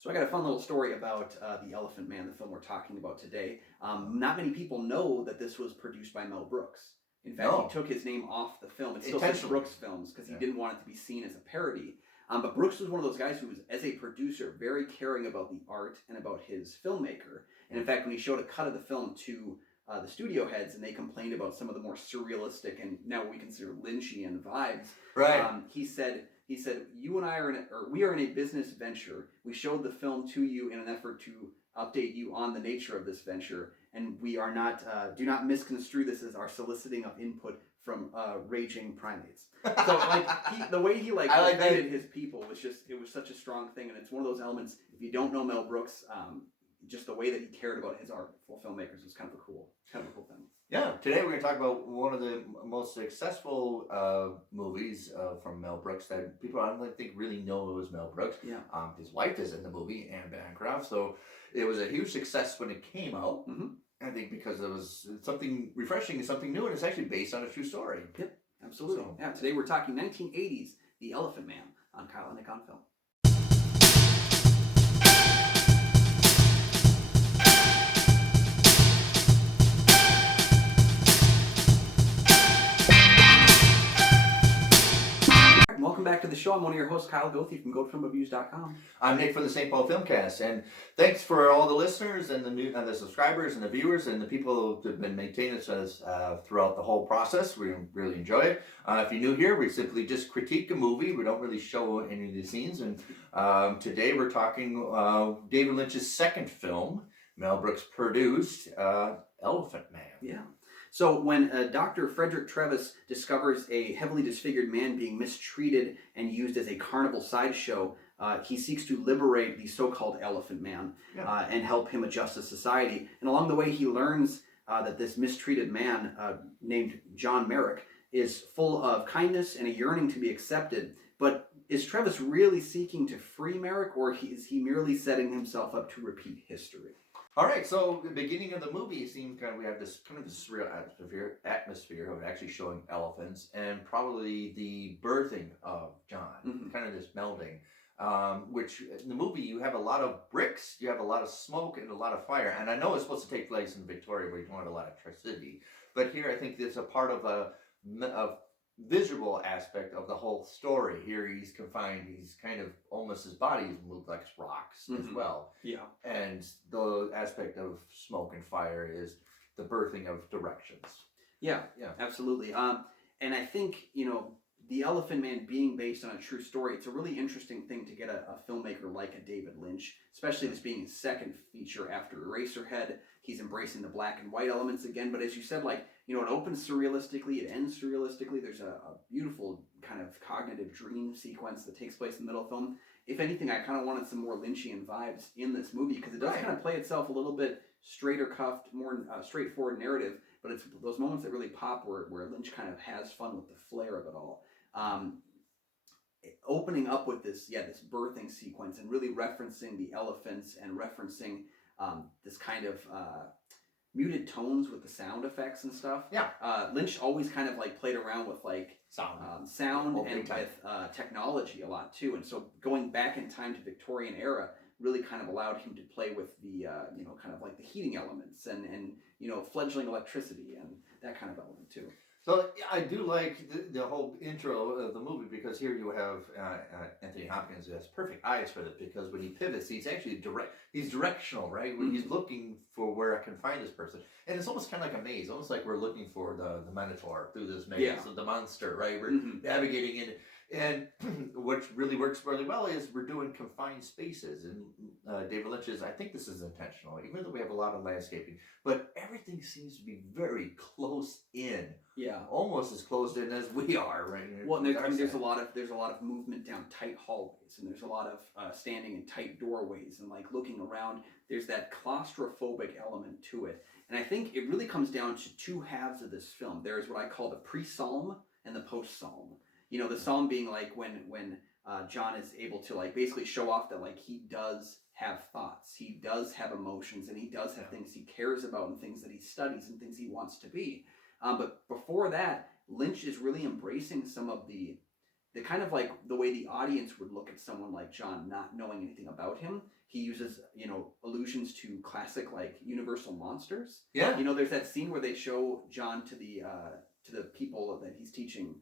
So I got a fun little story about The Elephant Man, the film we're talking about today. Not many people know that this was produced by Mel Brooks. In fact, he took his name off the film. It still says Brooks Films because he didn't want it to be seen as a parody. But Brooks was one of those guys who was, as a producer, very caring about the art and about his filmmaker. And in fact, when he showed a cut of the film to the studio heads and they complained about some of the more surrealistic and now what we consider Lynchian vibes, he said, "You and I we are in a business venture. We showed the film to you in an effort to update you on the nature of this venture, and we are not. Do not misconstrue this as our soliciting of input from raging primates." So, the way he treated his people was it was such a strong thing, and it's one of those elements. If you don't know Mel Brooks, just the way that he cared about his art for filmmakers was kind of a cool thing. Yeah, today we're going to talk about one of the most successful movies from Mel Brooks that people I don't think really know it was Mel Brooks. Yeah. His wife is in the movie, Anne Bancroft, so it was a huge success when it came out. Mm-hmm. I think because it was something refreshing and something new, and it's actually based on a true story. Yep, absolutely. So, yeah, today we're talking 1980s, The Elephant Man on Kyle and Nick on Film. Welcome back to the show. I'm one of your hosts, Kyle Goethe from GoetheFilmReviews.com. I'm Nick from the St. Paul Filmcast, and thanks for all the listeners and the subscribers and the viewers and the people who have been maintaining us throughout the whole process. We really enjoy it. If you're new here, we simply just critique a movie. We don't really show any of the scenes, and today we're talking David Lynch's second film, Mel Brooks produced, Elephant Man. Yeah. So when Dr. Frederick Trevis discovers a heavily disfigured man being mistreated and used as a carnival sideshow, he seeks to liberate the so-called Elephant Man and help him adjust to society. And along the way, he learns that this mistreated man named John Merrick is full of kindness and a yearning to be accepted. But is Trevis really seeking to free Merrick, or is he merely setting himself up to repeat history? All right, so the beginning of the movie, it seems we have this kind of surreal atmosphere of actually showing elephants and probably the birthing of John, kind of this melding, which in the movie you have a lot of bricks, you have a lot of smoke and a lot of fire. And I know it's supposed to take place in Victoria where you don't have a lot of electricity, but here I think there's a part of a visual aspect of the whole story. Here he's confined, he's kind of almost his body is moved like rocks as well. Yeah. And the aspect of smoke and fire is the birthing of directions. Yeah, absolutely. And I think, The Elephant Man being based on a true story, it's a really interesting thing to get a filmmaker like a David Lynch, especially this being his second feature after Eraserhead. He's embracing the black and white elements again, but as you said, it opens surrealistically, it ends surrealistically. There's a beautiful kind of cognitive dream sequence that takes place in the middle of the film. If anything, I kind of wanted some more Lynchian vibes in this movie because it does kind of play itself a little bit straighter cuffed, more straightforward narrative, but it's those moments that really pop where Lynch kind of has fun with the flair of it all. Opening up with this birthing sequence and really referencing the elephants and referencing this kind of muted tones with the sound effects and stuff. Yeah. Lynch always kind of played around with sound and with technology a lot too. And so going back in time to Victorian era really kind of allowed him to play with the kind of the heating elements and fledgling electricity and that kind of element too. So I do like the whole intro of the movie because here you have Anthony Hopkins who has perfect eyes for it because when he pivots, he's actually he's directional, right? When he's looking for where I can find this person. And it's almost kind of like a maze, almost like we're looking for the Minotaur through this maze, the monster, right? We're navigating in it. And what really works really well is we're doing confined spaces. And David Lynch's, I think this is intentional, even though we have a lot of landscaping, but everything seems to be very close in. Yeah. Almost as closed in as we are, right? Well, there's a lot of movement down tight hallways, and there's a lot of standing in tight doorways and looking around. There's that claustrophobic element to it. And I think it really comes down to two halves of this film. There's what I call the pre-psalm and the post-psalm. The psalm being when John is able to basically show off that he does have thoughts, he does have emotions, and he does have things he cares about and things that he studies and things he wants to be. But before that, Lynch is really embracing some of the kind of the way the audience would look at someone like John, not knowing anything about him, he uses, allusions to classic like Universal monsters. Yeah. There's that scene where they show John to the people that he's teaching.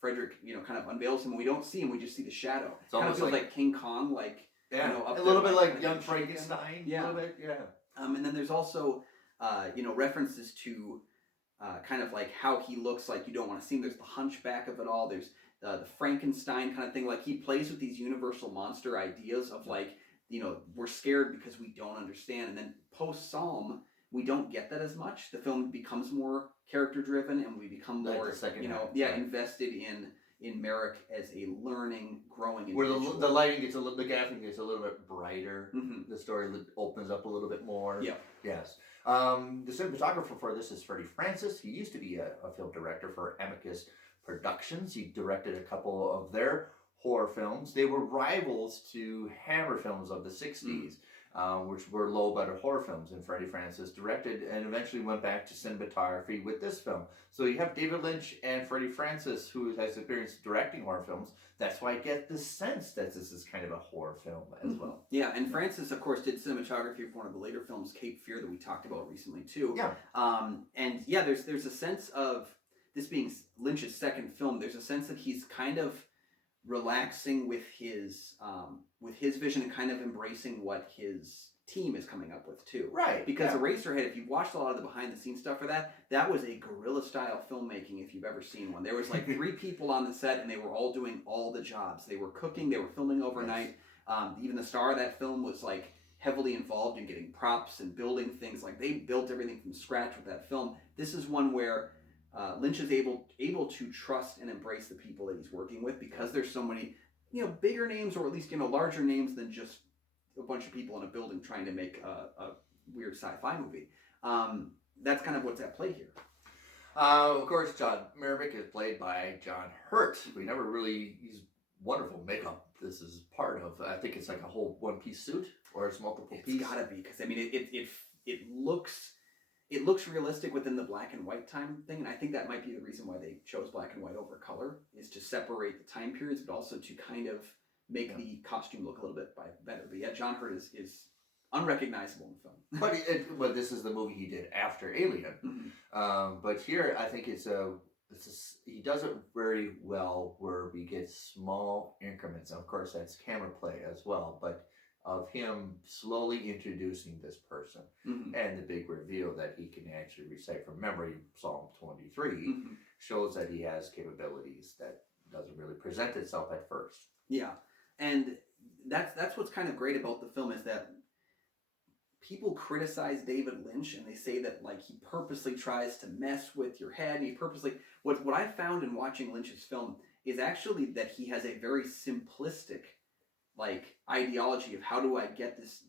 Frederick, kind of unveils him, and we don't see him; we just see the shadow. It kind of feels like King Kong, like up a little bit like Young Frankenstein. Yeah, a little bit, yeah. And then there's also, references to kind of like how he looks like you don't want to see him. There's the hunchback of it all. There's the Frankenstein kind of thing. Like he plays with these universal monster ideas of like, we're scared because we don't understand. And then post Psalm, we don't get that as much. The film becomes more character driven, and we become more, invested in Merrick as a learning, growing individual. Where the lighting gets the gaffing gets a little bit brighter. Mm-hmm. The story opens up a little bit more. Yeah. Yes. The cinematographer for this is Freddie Francis. He used to be a film director for Amicus Productions. He directed a couple of their horror films. They were rivals to Hammer films of the 60s. Which were low-budget horror films, and Freddie Francis directed and eventually went back to cinematography with this film. So you have David Lynch and Freddie Francis, who has experience directing horror films. That's why I get the sense that this is kind of a horror film as well. Yeah, and Francis, of course, did cinematography for one of the later films, Cape Fear, that we talked about recently, too. Yeah. There's a sense of, this being Lynch's second film, there's a sense that he's kind of relaxing with his vision and kind of embracing what his team is coming up with too. Right. Because Eraserhead, if you've watched a lot of the behind the scenes stuff for that was a guerrilla style filmmaking if you've ever seen one. There was like 3 people on the set and they were all doing all the jobs. They were cooking, they were filming overnight. Yes. Even the star of that film was like heavily involved in getting props and building things. Like they built everything from scratch with that film. This is one where Lynch is able to trust and embrace the people that he's working with because there's so many, bigger names or at least, larger names than just a bunch of people in a building trying to make a weird sci-fi movie. That's kind of what's at play here. Of course, John Merrick is played by John Hurt. He's wonderful makeup. This is part of, I think it's like a whole one-piece suit or it's multiple pieces. It's gotta be, because it looks realistic within the black and white time thing, and I think that might be the reason why they chose black and white over color, is to separate the time periods, but also to kind of make the costume look a little bit better. But yeah, John Hurt is unrecognizable in film. But this is the movie he did after Alien. Mm-hmm. But here, I think he does it very well where we get small increments. And of course, that's camera play as well, but of him slowly introducing this person and the big reveal that he can actually recite from memory Psalm 23 shows that he has capabilities that doesn't really present itself at first. Yeah, and that's what's kind of great about the film is that people criticize David Lynch and they say that like he purposely tries to mess with your head and he purposely what I found in watching Lynch's film is actually that he has a very simplistic like ideology of how do I get this,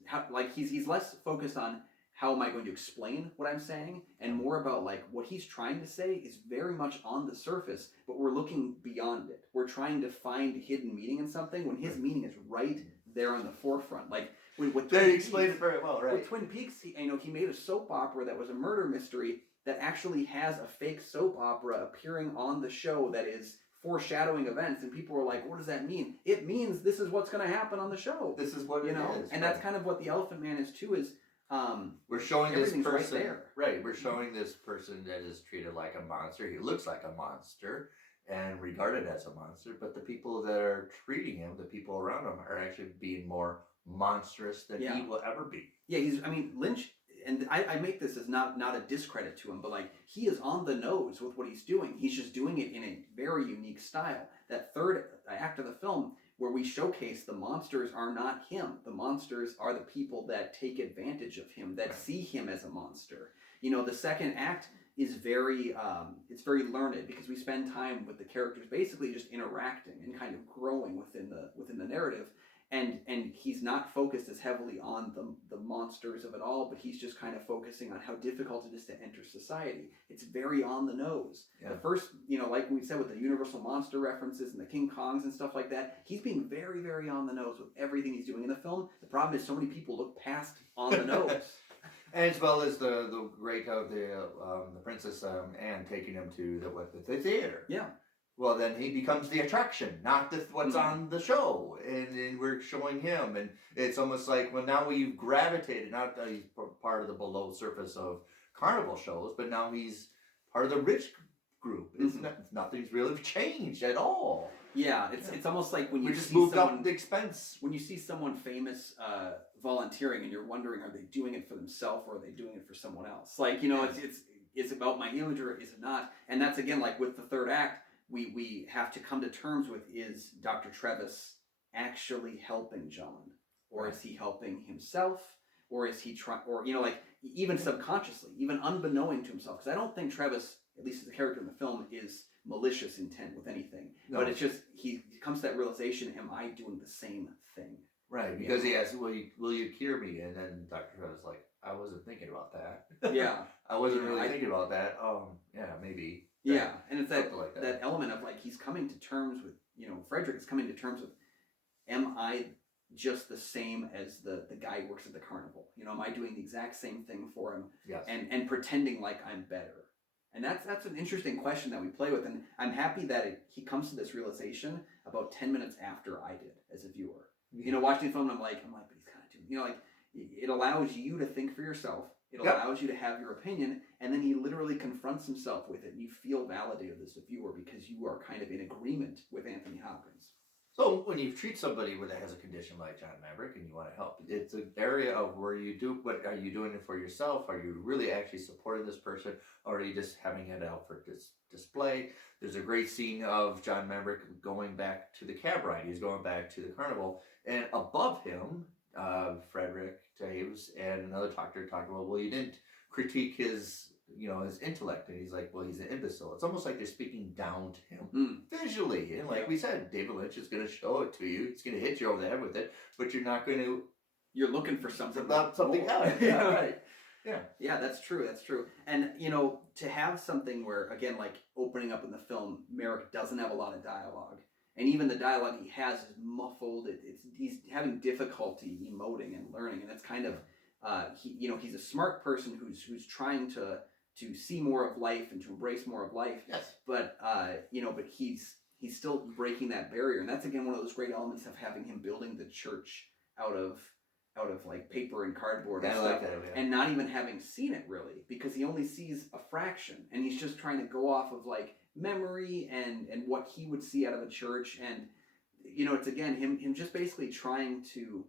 he's less focused on how am I going to explain what I'm saying and more about like what he's trying to say is very much on the surface, but we're looking beyond it. We're trying to find hidden meaning in something when his meaning is right there on the forefront. Like with they explained it very well, right? With Twin Peaks, he made a soap opera that was a murder mystery that actually has a fake soap opera appearing on the show that is foreshadowing events, and people were like, what does that mean? It means this is what's going to happen on the show. This is what it is. And that's kind of what the Elephant Man is too, is we're showing this person right there. Right, we're showing this person that is treated like a monster. He looks like a monster and regarded as a monster, but the people that are treating him, the people around him, are actually being more monstrous than he will ever be. Yeah, Lynch, and I make this as not a discredit to him, but like he is on the nose with what he's doing. He's just doing it in a very unique style. That third act of the film where we showcase the monsters are not him. The monsters are the people that take advantage of him, that see him as a monster. The second act is very learned because we spend time with the characters basically just interacting and kind of growing within the narrative. And he's not focused as heavily on the monsters of it all, but he's just kind of focusing on how difficult it is to enter society. It's very on the nose. Yeah. The first, like we said with the Universal monster references and the King Kongs and stuff like that, he's being very, very on the nose with everything he's doing in the film. The problem is so many people look past on the nose. As well as the great of the Princess Anne taking him to the theater. Yeah. well, then he becomes the attraction, not what's on the show. And we're showing him. And it's almost like, well, now we've gravitated, not that he's part of the below surface of carnival shows, but now he's part of the rich group. It's nothing's really changed at all. Yeah, it's almost like when you just see moved someone, up the expense. When you see someone famous volunteering and you're wondering, are they doing it for themselves or are they doing it for someone else? Like, you know, it's about my image or is it not? And that's, again, like with the third act, we have to come to terms with, is Dr. Trevis actually helping John? Or is he helping himself? Or is he trying, or, you know, like, even subconsciously, even unbeknowing to himself? Because I don't think Trevis, at least as a character in the film, is malicious intent with anything. No. But it's just, he comes to that realization, am I doing the same thing? Right, because he asks, will you cure me? And then Dr. Trevis is like, I wasn't thinking about that. Yeah. I wasn't really thinking about that. Yeah, maybe. Yeah, and it's that element of, like, he's coming to terms with, you know, Frederick is coming to terms with, am I just the same as the guy who works at the carnival? You know, am I doing the exact same thing for him? Yes. And pretending like I'm better? And that's an interesting question that we play with, and I'm happy that he comes to this realization about 10 minutes after I did as a viewer. You know, watching the film, I'm like, but he's kind of doing, you know, like, it allows you to think for yourself. It allows you to have your opinion, and then he literally confronts himself with it, and you feel validated as a viewer because you are kind of in agreement with Anthony Hopkins. So when you treat somebody that has a condition like John Maverick and you want to help, it's an area of where you do, what are you doing it for yourself? Are you really actually supporting this person, or are you just having it out for display? There's a great scene of John Maverick going back to the cab ride. He's going back to the carnival, and above him, Frederick Taves and another doctor talk about, well, you didn't critique his intellect, and he's like, well, he's an imbecile. It's almost like they're speaking down to him visually, and like we said, David Lynch is going to show it to you. It's going to hit you over the head with it, but you're not going to. You're looking for something else. Yeah, right. Yeah, that's true. That's true. And, you know, to have something where, again, like opening up in the film, Merrick doesn't have a lot of dialogue. And even the dialogue he has is muffled. He's having difficulty emoting and learning. And it's kind of, he's a smart person who's trying to see more of life and to embrace more of life. Yes. But, but he's still breaking that barrier. And that's, again, one of those great elements of having him building the church out of like paper and cardboard and stuff, like that, and not even having seen it really, because he only sees a fraction, and he's just trying to go off of like memory and what he would see out of a church, and you know, it's again him just basically trying to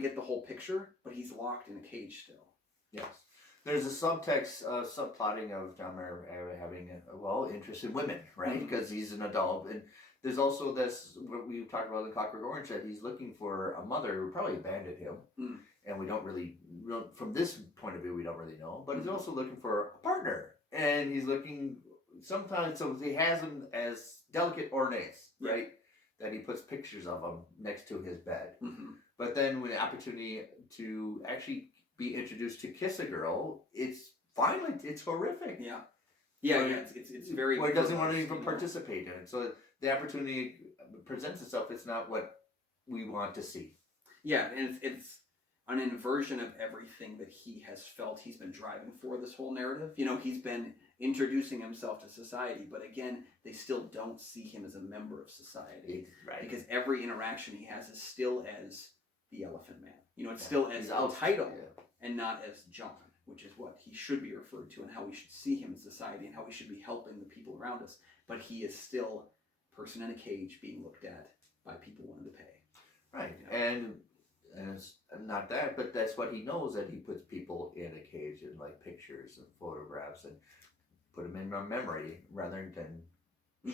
get the whole picture, but he's locked in a cage still. Yes. There's a subtext, subplotting of John Mayer having interest in women, right? Because he's an adult, and there's also this, what we talked about in Clockwork Orange, that he's looking for a mother who probably abandoned him, and we don't really, from this point of view, we don't really know, but he's also looking for a partner, and he's looking, sometimes, so he has him as delicate ornates, right? That he puts pictures of him next to his bed. But then when the opportunity to actually be introduced to kiss a girl, it's violent, it's horrific. It's very, where he doesn't want to even participate in it. So the opportunity presents itself, it's not what we want to see. Yeah, and it's an inversion of everything that he has felt he's been driving for this whole narrative. You know, he's been introducing himself to society, but again, they still don't see him as a member of society. Right. Because every interaction he has is still as the Elephant Man. You know, it's still as a title and not as John, which is what he should be referred to and how we should see him in society and how we should be helping the people around us. But he is still a person in a cage being looked at by people willing to pay. Right. You know? And it's not that, but that's what he knows, that he puts people in a cage and like pictures and photographs and put them in our memory rather than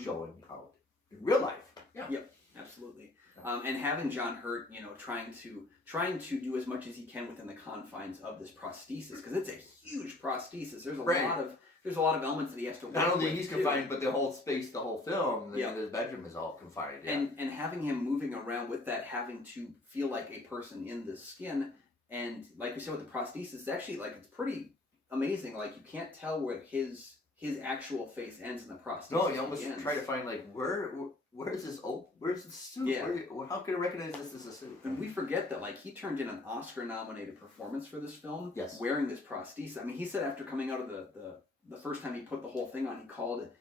showing out in real life. Yeah. Yep. Absolutely. And having John Hurt, you know, trying to do as much as he can within the confines of this prosthesis, because it's a huge prosthesis. There's a lot of elements that he has to work with. Not only he's confined, but the whole space, the whole film, the bedroom is all confined. Yeah. And having him moving around with that, having to feel like a person in the skin, and like we said with the prosthesis, it's actually like, it's pretty amazing. Like, you can't tell where his actual face ends in the prosthesis. No, you almost try to find like where's this suit? Yeah. How can I recognize this as a suit? And we forget that like he turned in an Oscar-nominated performance for this film, yes, wearing this prosthesis. I mean, he said after coming out of the the first time he put the whole thing on,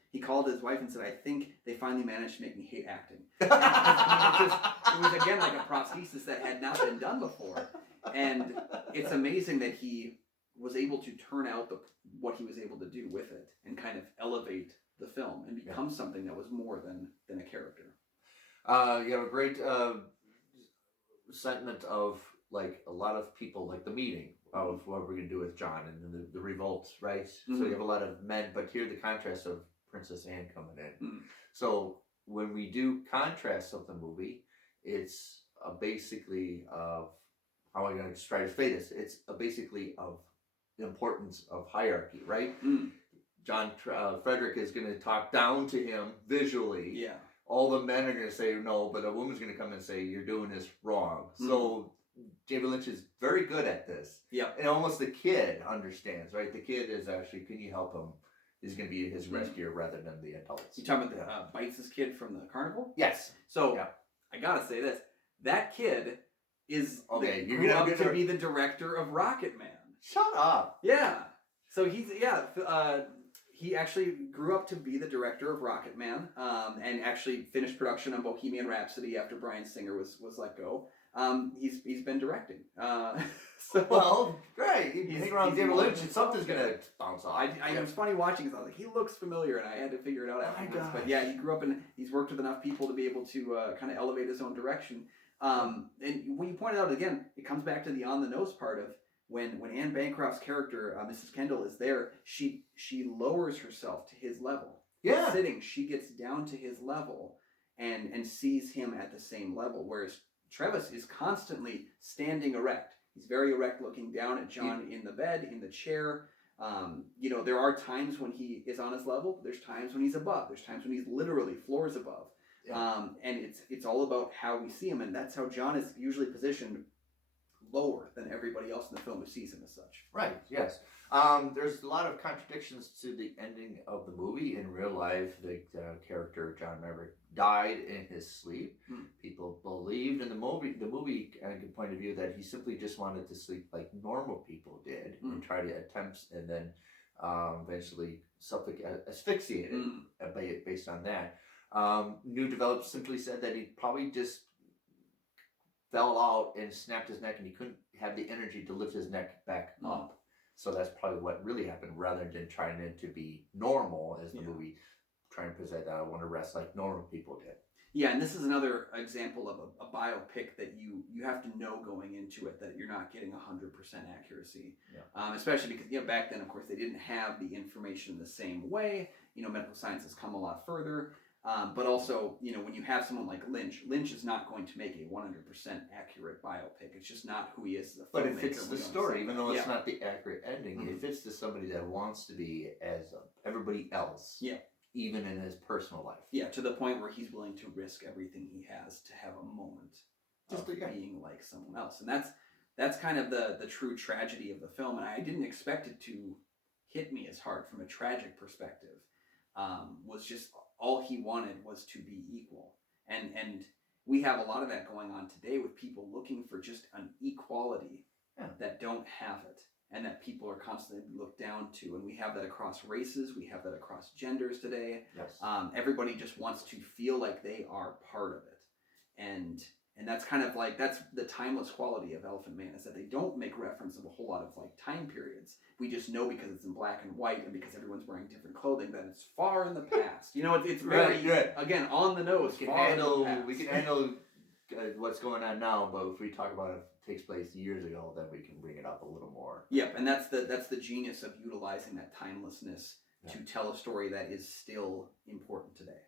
he called his wife and said, "I think they finally managed to make me hate acting." It was again like a prosthesis that had not been done before, and it's amazing that he was able to turn out what he was able to do with it and kind of elevate the film and become something that was more than a character. You have a great sentiment of like a lot of people, like the meeting of what we're going to do with John and the revolts, right? Mm-hmm. So you have a lot of men, but here the contrast of Princess Anne coming in. Mm-hmm. So when we do contrast of the movie, it's basically of, how am I going to try to say this? It's basically of the importance of hierarchy, right? Mm. John Frederick is going to talk down to him visually. Yeah. All the men are going to say no, but a woman's going to come and say, "You're doing this wrong." Mm. So David Lynch is very good at this. Yeah. And almost the kid understands, right? The kid is actually, can you help him? He's going to be his rescuer rather than the adults. You talking about the Bites' kid from the carnival? Yes. So I got to say this. That kid is grew up to be the director of Rocket Man. Shut up. Yeah. So he actually grew up to be the director of Rocket Man, and actually finished production on Bohemian Rhapsody after Bryan Singer was let go. He's been directing. Well, great. You hang around David Lynch and something's gonna bounce off. It was funny watching because I was like, he looks familiar, and I had to figure it out afterwards. But yeah, he grew up and he's worked with enough people to be able to kind of elevate his own direction. And when you pointed out again, it comes back to the on the nose part of when Anne Bancroft's character, Mrs. Kendall, is there. She lowers herself to his level. Yeah. Sitting, she gets down to his level and sees him at the same level, whereas Travis is constantly standing erect. He's very erect, looking down at John in the bed, in the chair. There are times when he is on his level. But there's times when he's above. There's times when he's literally floors above. Yeah. And it's all about how we see him, and that's how John is usually positioned lower than everybody else in the film who sees him as such. Right. Yes. There's a lot of contradictions to the ending of the movie. In real life, the character John Maverick died in his sleep. People believed in the movie point of view that he simply just wanted to sleep like normal people did and try to attempt and then eventually asphyxiated based on that. New Developed simply said that he probably just fell out and snapped his neck and he couldn't have the energy to lift his neck back up. So that's probably what really happened, rather than trying it to be normal as the movie trying to present that I want to rest like normal people did. Yeah, and this is another example of a biopic that you have to know going into it that you're not getting 100% accuracy. Yeah. Especially because back then, of course, they didn't have the information the same way. Medical science has come a lot further. But also, when you have someone like Lynch is not going to make a 100% accurate biopic. It's just not who he is as a filmmaker. But it fits the story, even though it's not the accurate ending. It fits to somebody that wants to be as everybody else. Yeah. Even in his personal life. Yeah, to the point where he's willing to risk everything he has to have a moment of being like someone else. And that's kind of the true tragedy of the film. And I didn't expect it to hit me as hard from a tragic perspective. Was just all he wanted was to be equal. And we have a lot of that going on today with people looking for just an equality that don't have it, and that people are constantly looked down to. And we have that across races, we have that across genders today. Yes. Everybody just wants to feel like they are part of it. And that's kind of like, that's the timeless quality of Elephant Man, is that they don't make reference of a whole lot of like time periods. We just know because it's in black and white and because everyone's wearing different clothing that it's far in the past. It's very, again, on the nose. We can handle what's going on now, but if we talk about it takes place years ago, then we can bring it up a little more. Yep, and that's the genius of utilizing that timelessness to tell a story that is still important today.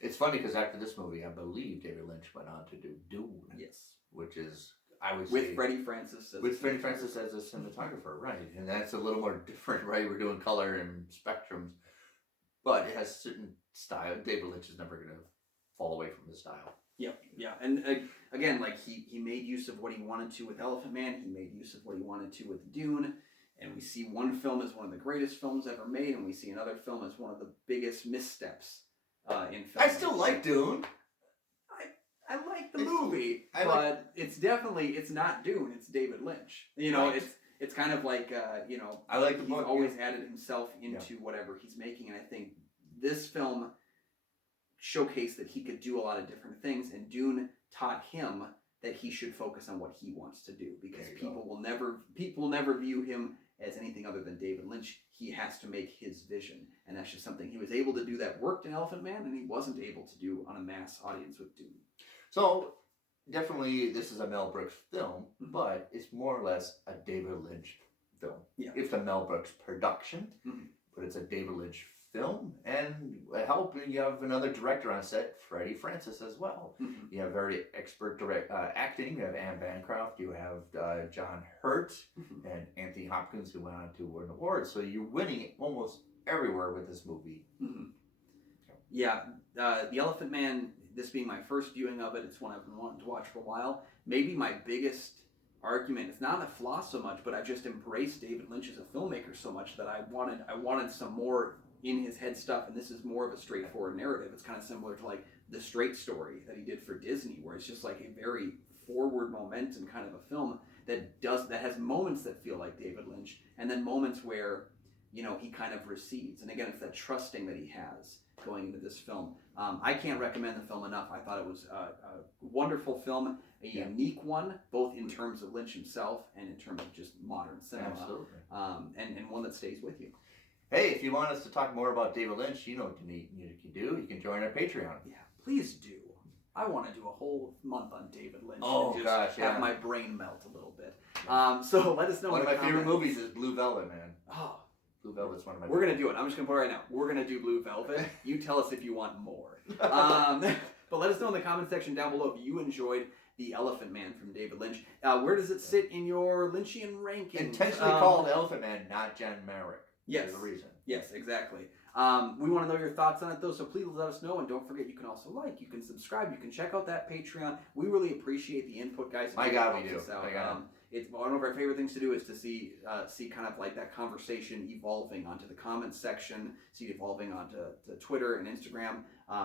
It's funny because after this movie, I believe David Lynch went on to do Dune. Yes. Which is, I would say... With Freddie Francis as a cinematographer, right. And that's a little more different, right? We're doing color and spectrums. But it has certain style. David Lynch is never going to fall away from the style. Yep, yeah. And again, like he made use of what he wanted to with Elephant Man. He made use of what he wanted to with Dune. And we see one film as one of the greatest films ever made, and we see another film as one of the biggest missteps in film. I still like Dune. I like the movie, but it's not Dune. It's David Lynch. It's It's kind of like, I like the he's book. always added himself into whatever he's making, and I think this film showcased that he could do a lot of different things, and Dune taught him that he should focus on what he wants to do, because people will never view him as anything other than David Lynch. He has to make his vision, and that's just something he was able to do that worked in Elephant Man, and he wasn't able to do on a mass audience with Dune. So definitely this is a Mel Brooks film, but it's more or less a David Lynch film. Yeah. It's a Mel Brooks production, but it's a David Lynch film, and help, you have another director on set, Freddie Francis, as well. You have very expert acting. You have Anne Bancroft, you have John Hurt, and Anthony Hopkins, who went on to win awards. So you're winning almost everywhere with this movie. Yeah, The Elephant Man, this being my first viewing of it, it's one I've been wanting to watch for a while. Maybe my biggest argument, it's not a flaw so much, but I just embraced David Lynch as a filmmaker so much that I wanted some more in his head stuff, and this is more of a straightforward narrative. It's kind of similar to like The Straight Story that he did for Disney, where it's just like a very forward momentum kind of a film that has moments that feel like David Lynch, and then moments where he kind of recedes. And again, it's that trusting that he has going into this film. I can't recommend the film enough. I thought it was a wonderful film, a unique one, both in terms of Lynch himself and in terms of just modern cinema. Absolutely. And one that stays with you. Hey, if you want us to talk more about David Lynch, you know what you can do. You can join our Patreon. Yeah, please do. I want to do a whole month on David Lynch. Oh, and just have my brain melt a little bit. So let us know. One of my favorite movies is Blue Velvet, man. Oh, Blue Velvet's one of my. We're gonna do it. I'm just gonna put it right now. We're gonna do Blue Velvet. You tell us if you want more. But let us know in the comment section down below if you enjoyed The Elephant Man from David Lynch. Where does it sit in your Lynchian rankings? Intentionally called Elephant Man, not John Merrick. Yes. There's a reason. Yes, exactly. We want to know your thoughts on it, though, so please let us know. And don't forget, you can also you can subscribe, you can check out that Patreon. We really appreciate the input, guys. My God, we do. It's one of our favorite things to do is to see kind of like that conversation evolving onto the comments section, see it evolving onto Twitter and Instagram.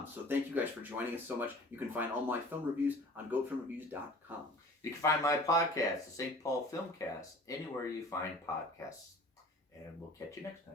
So thank you guys for joining us so much. You can find all my film reviews on goatfilmreviews.com. You can find my podcast, the St. Paul Filmcast, anywhere you find podcasts. And we'll catch you next time.